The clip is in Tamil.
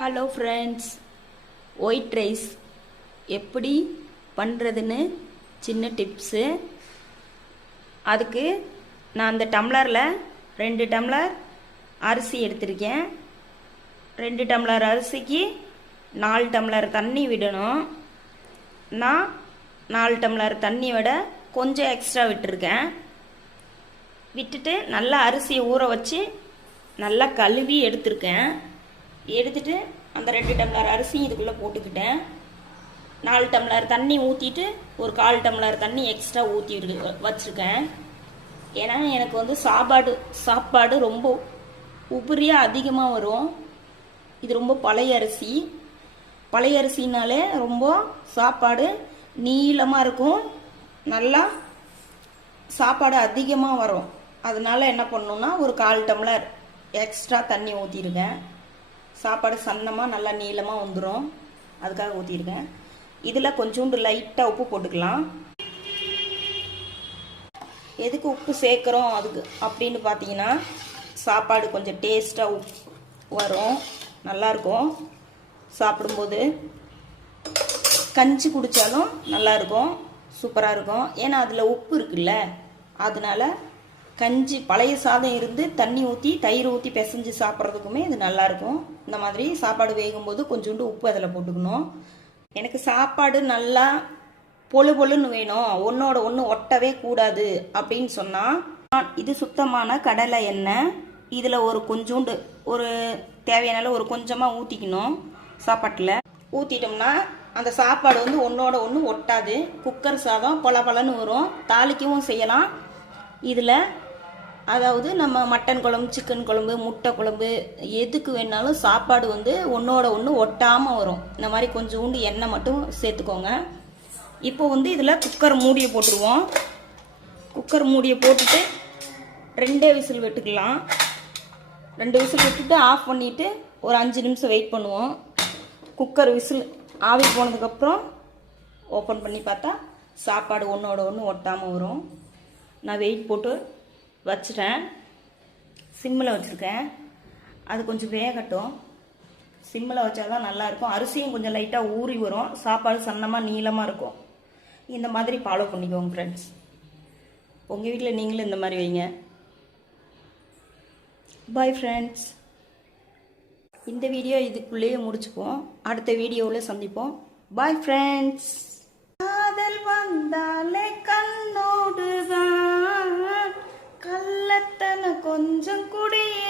ஹலோ ஃப்ரெண்ட்ஸ், ஒயிட் ரைஸ் எப்படி பண்ணுறதுன்னு சின்ன டிப்ஸு. அதுக்கு நான் அந்த டம்ளரில் 2 டம்ளர் அரிசி எடுத்திருக்கேன். 2 டம்ளர் அரிசிக்கு 4 டம்ளர் தண்ணி விடணும். நான் 4 டம்ளர் தண்ணி விட கொஞ்சம் எக்ஸ்ட்ரா விட்டுருக்கேன். விட்டுட்டு நல்லா அரிசியை ஊற வச்சு நல்லா கழுவி எடுத்திருக்கேன். எடுத்துட்டு அந்த 2 டம்ளர் அரிசி இதுக்குள்ளே போட்டுக்கிட்டேன். 4 டம்ளர் தண்ணி ஊற்றிட்டு ஒரு 1/4 டம்ளர் தண்ணி எக்ஸ்ட்ரா ஊற்றி வச்சுருக்கேன். ஏன்னா எனக்கு சாப்பாடு ரொம்ப உபரியாக அதிகமாக வரும். இது ரொம்ப பழைய அரிசி. பழைய அரிசினாலே ரொம்ப சாப்பாடு நீளமாக இருக்கும், நல்லா சாப்பாடு அதிகமாக வரும். அதனால என்ன பண்ணணுன்னா ஒரு 1/4 டம்ளர் எக்ஸ்ட்ரா தண்ணி ஊற்றிருக்கேன். சாப்பாடு சன்னமாக நல்லா நீளமாக வந்துடும், அதுக்காக ஊற்றிருக்கேன். இதில் கொஞ்சோண்டு லைட்டாக உப்பு போட்டுக்கலாம். எதுக்கு உப்பு சேர்க்குறோம் அதுக்கு அப்படின்னு பார்த்தீங்கன்னா, சாப்பாடு கொஞ்சம் டேஸ்ட்டாக வரும், நல்லாயிருக்கும். சாப்பிடும்போது கஞ்சி குடித்தாலும் நல்லாயிருக்கும், சூப்பராக இருக்கும். ஏன்னா அதில் உப்பு இருக்குல்ல, அதனால கஞ்சி பழைய சாதம் இருந்து தண்ணி ஊற்றி தயிர் ஊற்றி பிசைஞ்சு சாப்பிட்றதுக்குமே இது நல்லாயிருக்கும். இந்த மாதிரி சாப்பாடு வேகும்போது கொஞ்சோண்டு உப்பு அதில் போட்டுக்கணும். எனக்கு சாப்பாடு நல்லா பொழு பொழுன்னு வேணும், ஒன்றோட ஒன்று ஒட்டவே கூடாது அப்படின்னு சொன்னால், இது சுத்தமான கடலை எண்ணெய். இதில் ஒரு கொஞ்சோண்டு ஒரு தேவையான ஒரு கொஞ்சமாக ஊற்றிக்கணும். சாப்பாட்டில் ஊற்றிட்டோம்னா அந்த சாப்பாடு ஒன்றோட ஒன்று ஒட்டாது. குக்கர் சாதம் பல பலன்னு வரும். தாளிக்கவும் செய்யலாம். இதில் அதாவது நம்ம மட்டன் குழம்பு, சிக்கன் குழம்பு, முட்டை குழம்பு எதுக்கு வேணாலும் சாப்பாடு ஒன்றோட ஒன்று ஒட்டாமல் வரும். இந்த மாதிரி கொஞ்சோண்டு எண்ணெய் மட்டும் சேர்த்துக்கோங்க. இப்போ இதில் குக்கர் மூடியை போட்டுருவோம். குக்கர் மூடியை போட்டுட்டு 2 விசில் விட்டுக்கலாம். 2 விசில் விட்டுட்டு ஆஃப் பண்ணிவிட்டு ஒரு 5 நிமிஷம் வெயிட் பண்ணுவோம். குக்கர் விசில் ஆவி போனதுக்கப்புறம் ஓப்பன் பண்ணி பார்த்தா சாப்பாடு ஒன்றோட ஒன்று ஒட்டாமல் வரும். நான் வெயிட் போட்டு வச்சுட்டேன். சிம்மில் வச்சுருக்கேன். அது கொஞ்சம் வேகட்டும். சிம்மில் வச்சா தான் நல்லாயிருக்கும். அரிசியும் கொஞ்சம் லைட்டாக ஊறி வரும், சாப்பாடு சன்னமாக நீளமாக இருக்கும். இந்த மாதிரி ஃபாலோ பண்ணிக்கோங்க ஃப்ரெண்ட்ஸ். உங்கள் வீட்டில் நீங்களும் இந்த மாதிரி வைங்க. Bye friends. இந்த வீடியோ இதுக்குள்ளேயே முடிச்சுப்போம். அடுத்த வீடியோவில் சந்திப்போம். Bye friends. காதல் வந்தாலே கண்ணோடுதான், கள்ளத்தன கொஞ்சம் குடியே